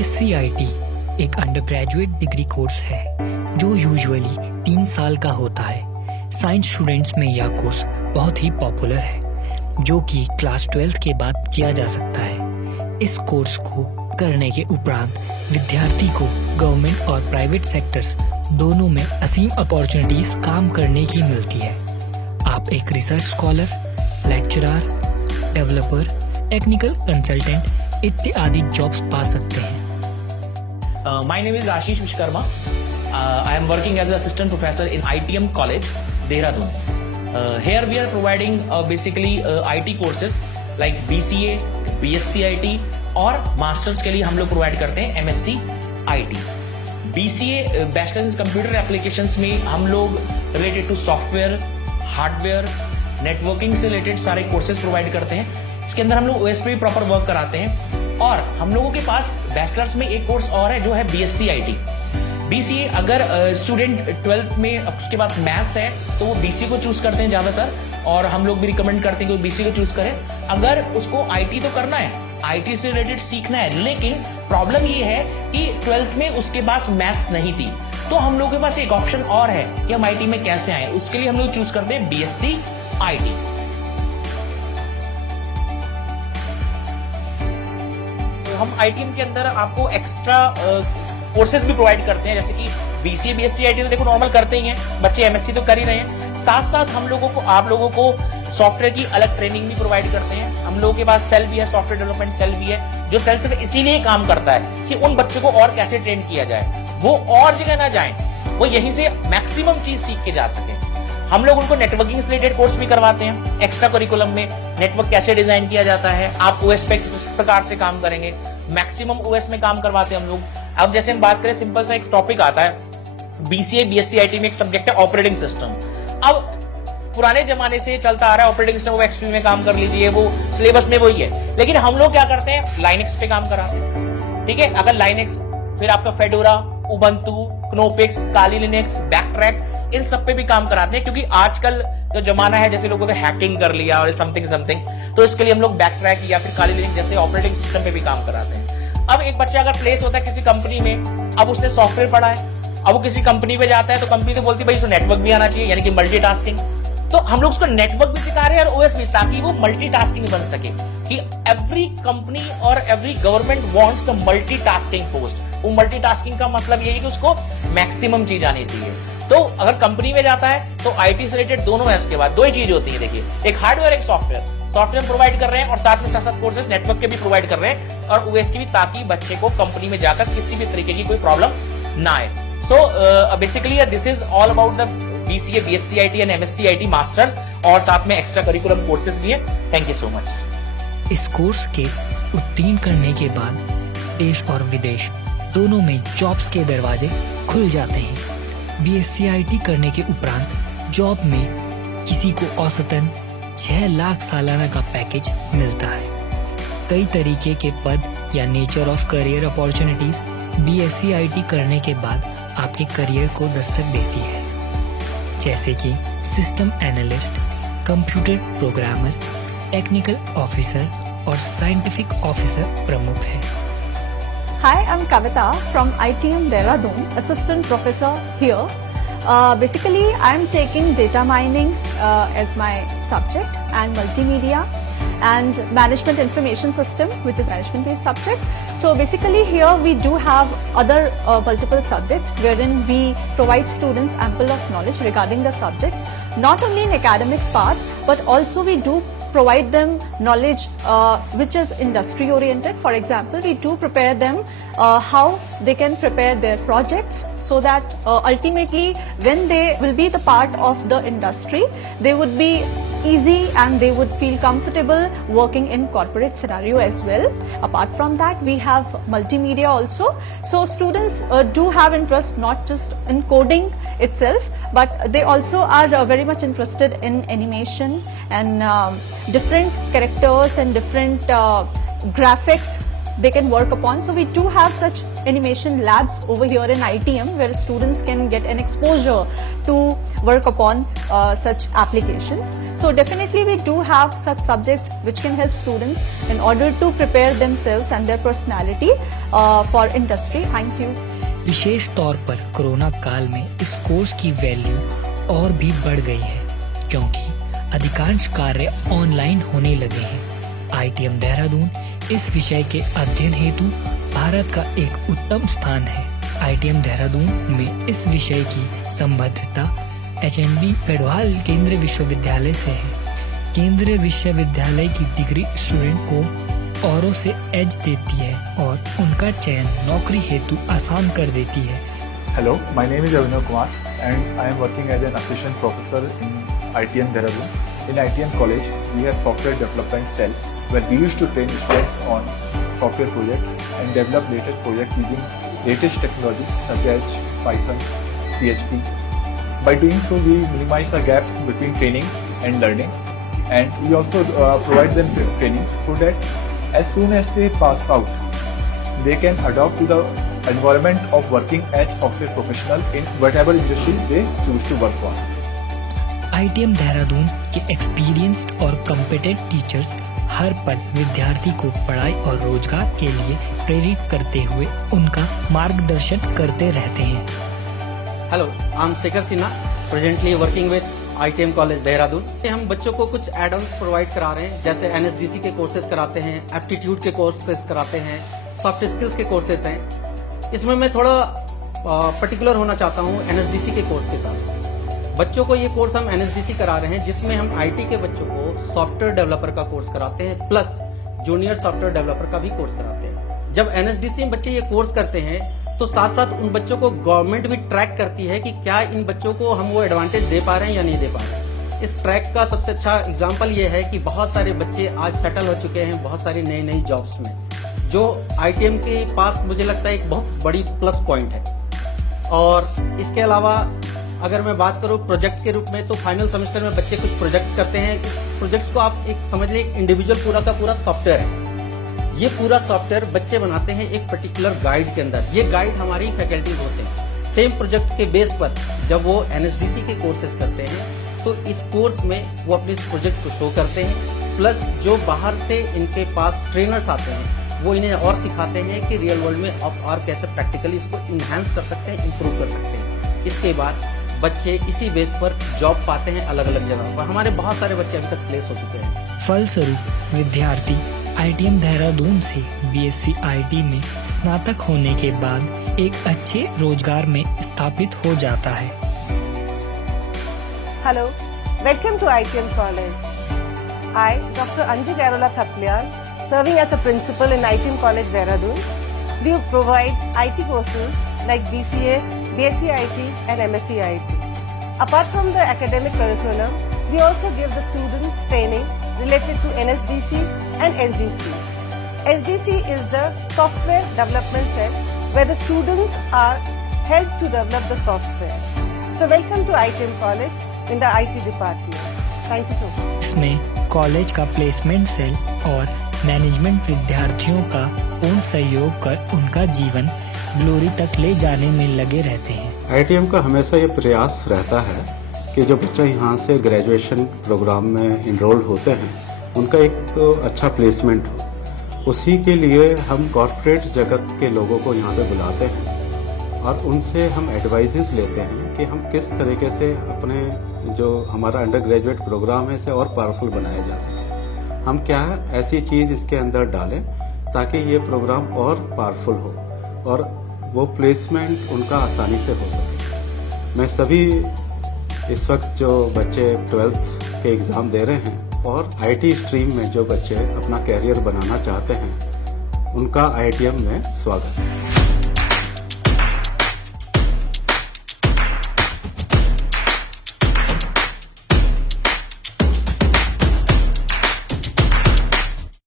BSc IT एक under graduate degree course है जो यूजुअली 3 साल का होता है। साइंस स्टूडेंट्स में यह कोर्स बहुत ही पॉपुलर है जो कि क्लास 12 के बाद किया जा सकता है। इस कोर्स को करने के उपरांत विद्यार्थी को गवर्नमेंट और प्राइवेट सेक्टर्स दोनों में असीम अपॉर्चुनिटीज काम करने की मिलती है। आप एक research scholar, lecturer, developer, technical consultant इत्यादि जॉब्स पा सकते हैं। My name is Ashish Vishkarma. I am working as an assistant professor in ITM College, Dehradun. Here we are providing basically IT courses like BCA, BSc IT और masters के लिए हम लोग provide करते हैं MSc IT. BCA bachelor in computer applications में हम लोग related to software, hardware, networking से रिलेटेड सारे कोर्सेज प्रोवाइड करते हैं। इसके अंदर हम लोग OS पे भी प्रॉपर वर्क कराते हैं। और हम लोगों के पास बैचलर्स में एक कोर्स और है जो है BSc IT. BCA अगर स्टूडेंट 12th में उसके बाद मैथ्स है तो वो BCA को चूज करते हैं ज्यादातर, और हम लोग भी रिकमेंड करते हैं कि वो BCA को चूज करें। अगर उसको IT तो करना है, IT से रिलेटेड सीखना है, लेकिन प्रॉब्लम ये है कि 12th में उसके पास मैथ्स नहीं थी, तो हम लोगों के पास एक ऑप्शन और है कि हम IT में कैसे आए। उसके लिए हम लोग चूज करते हैं BSc IT. हम ITM के अंदर आपको एक्स्ट्रा कोर्सेज भी प्रोवाइड करते हैं, जैसे कि BCA BSc IT तो देखो नॉर्मल करते ही हैं बच्चे, MSc तो कर ही रहे हैं। साथ साथ हम लोगों को, आप लोगों को सॉफ्टवेयर की अलग ट्रेनिंग भी प्रोवाइड करते हैं। हम लोगों के पास सेल भी है, सॉफ्टवेयर डेवलपमेंट सेल भी है, जो सेल सिर्फ इसीलिए काम करता है कि उन बच्चों को और कैसे ट्रेन किया जाए, वो और जगह ना जाए, वो यहीं से मैक्सिमम चीज सीख के जा सके। हम लोग उनको नेटवर्किंग से रिलेटेड कोर्स भी करवाते हैं। एक्स्ट्रा करिकुलम में नेटवर्क कैसे डिजाइन किया जाता है, आप OS पे किस प्रकार से काम करेंगे, मैक्सिमम OS में काम करवाते हैं हम लोग। अब जैसे हम बात करें, सिंपल सा एक टॉपिक आता है, BCA BSc IT में एक सब्जेक्ट है ऑपरेटिंग सिस्टम। अब पुराने जमाने से चलता आ रहा है ऑपरेटिंग सिस्टम, वो XP में काम कर लीजिए, वो सिलेबस में वही है, लेकिन हम लोग क्या करते हैं, लाइनेक्स पे काम कराते हैं। ठीक है, अगर लाइनेक्स, फिर आपका फेडोरा, उबंटू, क्नोपिक्स, काली लिनक्स, बैकट्रैक, इन सब पे भी काम कराते हैं, क्योंकि आजकल जो जमाना है, जैसे लोगों ने हैकिंग कर लिया और समथिंग, तो इसके लिए हम लोग बैकट्रैक या फिर काली लिनक्स जैसे ऑपरेटिंग सिस्टम पे भी काम कराते हैं। अब एक बच्चा अगर प्लेस होता है किसी कंपनी में, अब उसने सॉफ्टवेयर पढ़ा है, अब वो किसी कंपनी पे जाता है तो कंपनी तो बोलती है भाई इसको नेटवर्क भी आना चाहिए, यानी कि मल्टीटास्किंग। तो हम लोग उसको नेटवर्क भी सिखा रहे हैं और OS भी, ताकि वो मल्टीटास्किंग बन सके। कि एवरी कंपनी और every government wants the multitasking post. वो मल्टीटास्किंग का मतलब ये है कि उसको मैक्सिमम चीज आनी चाहिए। तो अगर कंपनी में जाता है तो IT से रिलेटेड दोनों है, इसके बाद दो ही चीज होती है, देखिए, एक हार्डवेयर, एक सॉफ्टवेयर प्रोवाइड कर रहे हैं, और साथ कोर्सेज नेटवर्क के भी प्रोवाइड कर रहे हैं और OS की भी, ताकि बच्चे को कंपनी में जाकर किसी भी तरीके की कोई प्रॉब्लम ना आए। So basically this is all about the BCA BSc IT and MSc IT masters, और साथ में एक्स्ट्रा करिकुलम कोर्सेज भी है। Thank you so much. इस कोर्स के उत्तीर्ण करने के बाद देश और विदेश दोनों में जॉब्स के दरवाजे खुल जाते हैं। BSc IT करने के उपरांत जॉब में किसी को औसतन 6 लाख सालाना का पैकेज मिलता है। कई तरीके के पद या nature of career opportunities BSc IT करने के बाद आपके करियर को दस्तक देती है, जैसे कि system analyst, computer programmer, technical officer और साइंटिफिक ऑफिसर प्रमुख है। Hi, I'm Kavita from ITM Dehradun, assistant professor here. Basically, I'm taking data mining as my subject, and multimedia and management information system, which is management based subject. So basically here we do have other multiple subjects wherein we provide students ample of knowledge regarding the subjects, not only in academics part, but also we do provide them knowledge which is industry oriented. For example, we do prepare them how they can prepare their projects, so that ultimately when they will be the part of the industry, they would be easy and they would feel comfortable working in corporate scenario as well. Apart from that, we have multimedia also. So students do have interest not just in coding itself, but they also are very much interested in animation and different characters and different graphics they can work upon. So we do have such animation labs over here in ITM where students can get an exposure to work upon such applications. So definitely we do have such subjects which can help students in order to prepare themselves and their personality for industry. Thank you. विशेष तौर पर corona काल में इस course की value और भी बढ़ गई है क्योंकि अधिकांश कार्य ऑनलाइन होने लगे हैं। ITM देहरादून इस विषय के अध्ययन हेतु भारत का एक उत्तम स्थान है। ITM देहरादून में इस विषय की संबद्धता HNB गढ़वाल केंद्रीय विश्वविद्यालय से है। केंद्रीय विश्वविद्यालय की डिग्री स्टूडेंट को औरों से एज देती है और उनका चयन नौकरी हेतु आसान कर देती है। Hello, my name is Avinav Kumar and I am working as an assistant professor in ITM Dehradun. In ITM college, we have software development cell where we used to train students on software projects and develop latest projects using latest technology such as Python, PHP. By doing so, we minimize the gaps between training and learning, and we also provide them training so that as soon as they pass out, they can adopt to the environment of working as software professional in whatever industry they choose to work on. ITM Dehradun के experienced और competent teachers हर पल विद्यार्थी को पढ़ाई और रोजगार के लिए प्रेरित करते हुए उनका मार्गदर्शन करते रहते हैं। Hello, I'm Shekhar Sinha, presently working with ITM College Dehradun. हम बच्चों को कुछ एड-ऑन्स प्रोवाइड करा रहे हैं, जैसे NSDC के कोर्सेज कराते हैं, एप्टीट्यूड के कोर्सेज कराते हैं, सॉफ्ट स्किल्स के कोर्सेज हैं। इसमें मैं थोड़ा पर्टिकुलर होना चाहता हूँ NSDC के कोर्स के साथ। बच्चों को ये कोर्स हम NSDC करा रहे हैं जिसमें हम IT के बच्चों को सॉफ्टवेयर डेवलपर का कोर्स कराते हैं प्लस जूनियर सॉफ्टवेयर डेवलपर का भी कोर्स कराते हैं। जब NSDC में बच्चे ये कोर्स करते हैं तो साथ साथ उन बच्चों को गवर्नमेंट भी ट्रैक करती है कि क्या इन बच्चों को हम वो एडवांटेज दे पा रहे हैं या नहीं दे पा रहे हैं। इस ट्रैक का सबसे अच्छा एग्जांपल ये है कि बहुत सारे बच्चे आज सेटल हो चुके हैं बहुत सारी नई नई जॉब्स में, जो ITM के पास मुझे लगता है एक बहुत बड़ी प्लस पॉइंट है। और इसके अलावा अगर मैं बात करूं प्रोजेक्ट के रूप में, तो फाइनल सेमेस्टर में बच्चे कुछ प्रोजेक्ट्स करते हैं। इस प्रोजेक्ट्स को आप एक समझ लें, एक इंडिविजुअल पूरा का पूरा सॉफ्टवेयर है। ये पूरा सॉफ्टवेयर बच्चे बनाते हैं एक पर्टिकुलर गाइड के अंदर। ये गाइड हमारी फैकल्टीज होते हैं। सेम प्रोजेक्ट के बेस पर जब वो NSDC के कोर्सेज करते हैं तो इस कोर्स में वो अपने इस प्रोजेक्ट को शो करते हैं, प्लस जो बाहर से इनके पास ट्रेनर्स आते हैं वो इन्हें और सिखाते हैं कि रियल वर्ल्ड में आप और कैसे प्रैक्टिकली इसको इनहेंस कर सकते हैं, इंप्रूव कर सकते हैं। इसके बाद बच्चे इसी बेस पर जॉब पाते हैं अलग अलग जगह पर। हमारे बहुत सारे बच्चे अभी तक प्लेस हो चुके हैं। फलस्वरूप विद्यार्थी ITM देहरादून से BSc IT में स्नातक होने के बाद एक अच्छे रोजगार में स्थापित हो जाता है। Hello, welcome to ITM College. I, Dr. Anju Garola Thaplian, serving as a principal in ITM College Dehradun. We provide IT courses like BCA, BSc IT and MSc IT. Apart from the academic curriculum, we also give the students training related to NSDC and SDC. SDC is the software development cell where the students are helped to develop the software. So welcome to ITM College in the IT department. Thank you so much. इसमें college का placement cell और management विद्यार्थियों का पूर्ण सहयोग कर उनका जीवन ग्लोरी तक ले जाने में लगे रहते हैं। ITM का हमेशा ये प्रयास रहता है कि जो बच्चे यहाँ से ग्रेजुएशन प्रोग्राम में इनरोल होते हैं उनका एक तो अच्छा प्लेसमेंट हो। उसी के लिए हम कॉर्पोरेट जगत के लोगों को यहाँ पे बुलाते हैं और उनसे हम एडवाइजेस लेते हैं कि हम किस तरीके से अपने जो हमारा अंडर ग्रेजुएट प्रोग्राम है इसे और पावरफुल बनाया जा सके। हम क्या ऐसी चीज़ इसके अंदर डालें ताकि ये प्रोग्राम और पावरफुल हो और वो प्लेसमेंट उनका आसानी से हो सके। मैं सभी इस वक्त जो बच्चे 12th के एग्ज़ाम दे रहे हैं और IT स्ट्रीम में जो बच्चे अपना कैरियर बनाना चाहते हैं उनका ITM में स्वागत है।